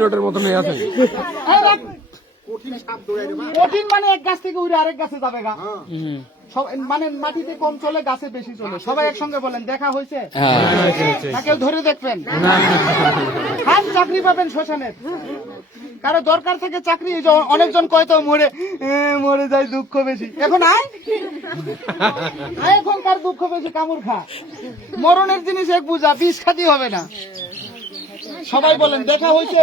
নোটের মতন আছে। কঠিন মানে এক গাছ থেকে উড়ে আরেক গাছে যাবে গা। মানে মাটিতে কম চলে, গাছে বেশি চলে। সবাই একসঙ্গে বলেন দেখা হয়েছে? না কেউ ধরে দেখবেন? খান চাকরি পাবেন শ্মশানের। কারো দরকার থেকে চাকরি, অনেকজন কয় তো মরে যায় দুঃখ বেশি। এখন এখন কার দুঃখ বেশি? কামড় খা। মরণের জিনিস এক বুঝা, বিষ খাতি হবে না। সবাই বলেন দেখা হয়েছে?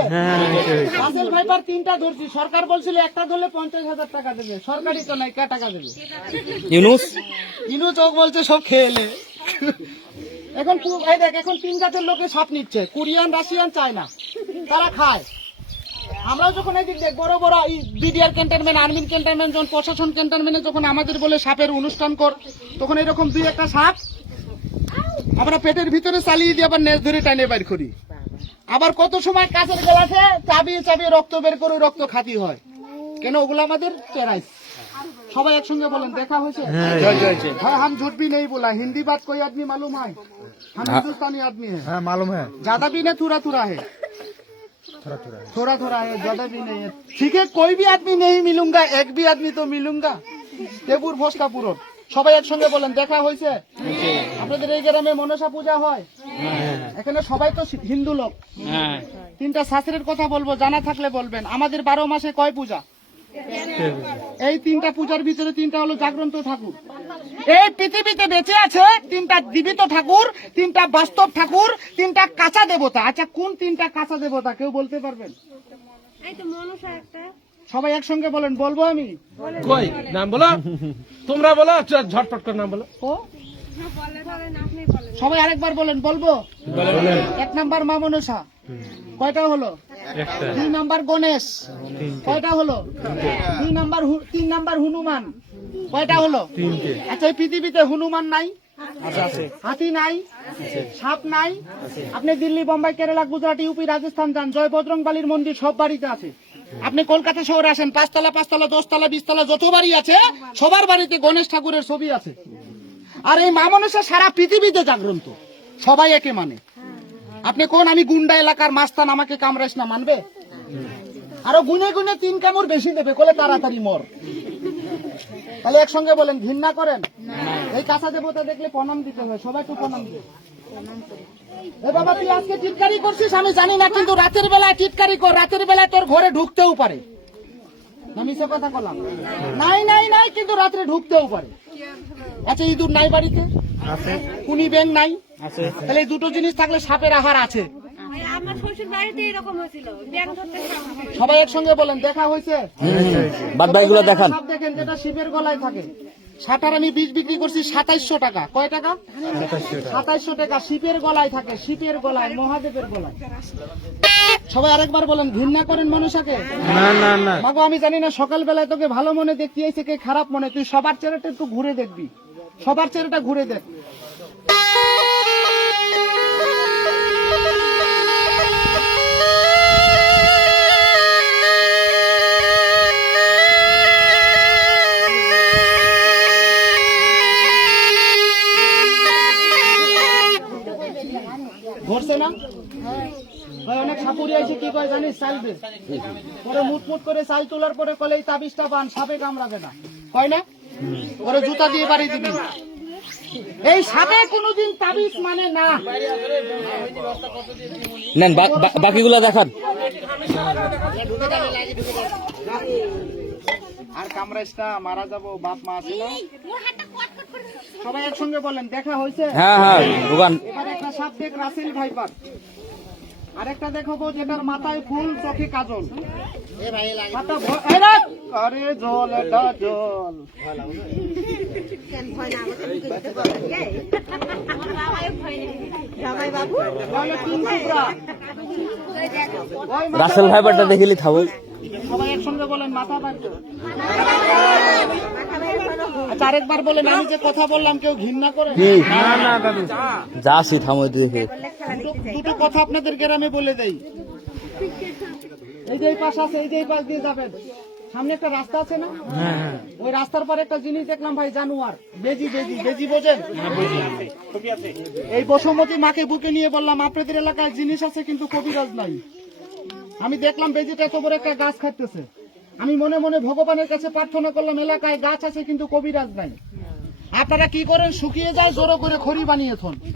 রাসেল ভাইপার 3টা ধরছি, সরকার বলছিল একটা ধরলে 50,000 টাকা দেবে। সরকারি তো নাই, কে টাকা দেবে? ইউনুস ও বলছে সব খেলে। এখন এই দেখ, এখন 3 জাতের লোকে সাপ নিচ্ছে, কোরিয়ান, রাশিয়ান, চায়না। তারা খায়। আমরাও যখন এই দিক দেখ বড় বড় বিডিআর ক্যান্টনমেন্ট, আর্মির ক্যান্টনমেন্ট, যখন প্রশাসন ক্যান্টনমেন্টে যখন আমাদের বলে সাপের অনুষ্ঠান কর, তখন এরকম 2-1টা সাপ আমরা পেটের ভিতরে চালিয়ে দিয়ে আবার নেজ ধরে টাইনে বাইর করি। আবার কত সময় কাছের গেলাতে চাবিয়ে চাবিয়ে রক্ত বের করে রক্ত খাতি হয়। কেন? ওগুলো আমাদের টেরাইস। সবাই একসঙ্গে বলেন দেখা হয়েছে? হ্যাঁ, हम झूठ भी नहीं बोला, हिंदी बात कोई आदमी मालूम है? हम हिंदुस्तानी आदमी है। हाँ मालूम है। ज्यादा भी नहीं, थोड़ा थोड़ा है, थोड़ा थोड़ा है, ज्यादा भी नहीं है। ठीक है, कोई भी आदमी नहीं मिलूंगा, एक भी आदमी तो मिलूंगा। দেবুর ফসকা পুরো। সবাই একসঙ্গে বলেন দেখা হয়েছে? আপনাদের এই গ্রামে মনসা পূজা হয়? এখানে সবাই তো হিন্দু লোক। 3টা শাস্ত্রের কথা বলবো, জানা থাকলে বলবেন। আমাদের 12 মাসে কয় পূজা? এই 3টা পূজার ভিতরে 3টা হলো জাগ্রন্ত ঠাকুর। এই পৃথিবীতে বেঁচে আছে 3টা জীবিত ঠাকুর, 3টা বাস্তব ঠাকুর, 3টা কাঁচা দেবতা। আচ্ছা, কোন 3টা কাঁচা দেবতা কেউ বলতে পারবেন? সবাই একসঙ্গে বলেন। বলবো আমি? কই নাম বলো, তোমরা বলো, ঝটপট করে নাম বলো। সবাই আরেকবার বলেন। বলবো? 1 নাম্বার মা মনসা, কয়টা হলো? 2 নাম্বার গণেশ, কয়টা হলো? 3 নাম্বার হনুমান, কয়টা হলো? আচ্ছা, এই পৃথিবীতে হনুমান নাই? হাতি নাই? সাপ নাই? আপনি দিল্লি, বোম্বাই, কেরালা, গুজরাট, ইউপি, রাজস্থান যান, জয় বজরংবলীর মন্দির সব বাড়িতে আছে। আপনি কলকাতা শহরে আসেন, 5 তলা, 5 তলা, 10 তলা, 20 তলা যত বাড়ি আছে, সবার বাড়িতে গণেশ ঠাকুরের ছবি আছে। আর এই মা মনসা সারা পৃথিবীতে জাগ্রন্ত, সবাই একে মানে। আপনি কোন আমি গুন্ডা এলাকার মাস্তান, আমাকে কামড়াইস না, মানবে? আরো গুনে গুনে 3 কামড় বেশি দেবে, কলে তাড়াতাড়ি মর। তাহলে একসঙ্গে বলেন ঘৃণা করেন? এই কাঁচা দেবতা দেখলে প্রণাম দিতে হয়, সবাই একটু প্রণাম দিয়ে। এ বাবা, তুই আজকে টিটকারি করছিস আমি জানি না, কিন্তু রাতের বেলায় টিটকারি কর, রাতের বেলায় তোর ঘরে ঢুকতেও পারে। আমি সে কথা বললাম নাই নাই নাই, কিন্তু রাত্রে ঢুকতেও পারে। আচ্ছা, ইঁদুর নাই বাড়িতে? আছে। কুনি ব্যাং নাই? আছে। তাহলে এই দুটো জিনিস থাকলে সাপের আহার আছে। আমার শ্বশুর বাড়িতে এরকম হয়েছিল, ব্যাং ধরতে সবাই একসঙ্গে বলেন দেখা হয়েছে? বাদবাকিগুলো দেখান। সাপ দেখেন যেটা শিবের গলায় থাকে। সাঁতার আমি বীজ বিক্রি করছি 2700 টাকা। কয় টাকা? 2700 টাকা। শিবের গলায় থাকে, শিবের গলায়, মহাদেবের গলায়। সবাই আরেকবার বলেন ঘৃণা করেন মনসাকে? না না না। মাগো, আমি জানি না সকালবেলায় তোকে ভালো মনে দেখতে আইছে কে খারাপ মনে। তুই সবার চেহারাটা একটু ঘুরে দেখবি, সবার চেহারাটা ঘুরে দেখ। ধরছে না? অনেক সাপুরি আছে, কি কয় জানিস? চাল দে, পরে মুটমুট করে চাল তোলার পরে কলে এই তাবিজটা বান, সাপে কামড়াবে না, কয় না? পরে জুতা দিয়ে বাড়ি দিবি। এই সাপে কোনোদিন তাবিজ মানে না। নেন বাকিগুলো দেখান। আর কামড়াইস না, মারা যাবো, বাপ মা আছে না। সবাই একসঙ্গে বলেন দেখা হয়েছে? হ্যাঁ হ্যাঁ দোকান। এবার একটা সাপ দেখ, রাসেল ভাইপার। আরেকটা দেখাবো যেটার মাথায় ফুল, চোখে কাজল। আরে জল, এটা জল। রাসেল ভাইপারটা দেখিলি থাকবো। সবাই একসঙ্গে বলেন মাথা বাড়তো। আচ্ছা, আরেকবার বলেন আমি যে কথা বললাম কেউ ঘৃণা করে? যাচ্ছি থামো দেখে। দুটো কথা আপনাদের গ্রামে বলে দেই। এই যে পাশ আছে, এই যে পাশ দিয়ে যাবেন, সামনে একটা রাস্তা আছে না, ওই রাস্তার পরে একটা জিনিস দেখলাম ভাই, জানোয়ার, বেজি বেজি বেজি বোঝেন? এই বসুমতী মাকে বুকে নিয়ে বললাম আপনাদের এলাকায় জিনিস আছে কিন্তু কবিরাজ নাই। আমি দেখলাম বেজিটা এত বড় একটা গাছ খাটতেছে। আমি মনে মনে ভগবানের কাছে প্রার্থনা করলাম, এলাকায় গাছ আছে কিন্তু কবিরাজ নাই। আপনারা কি করেন, শুকিয়ে যায়, জোরো করে খড়ি বানিয়েছেন।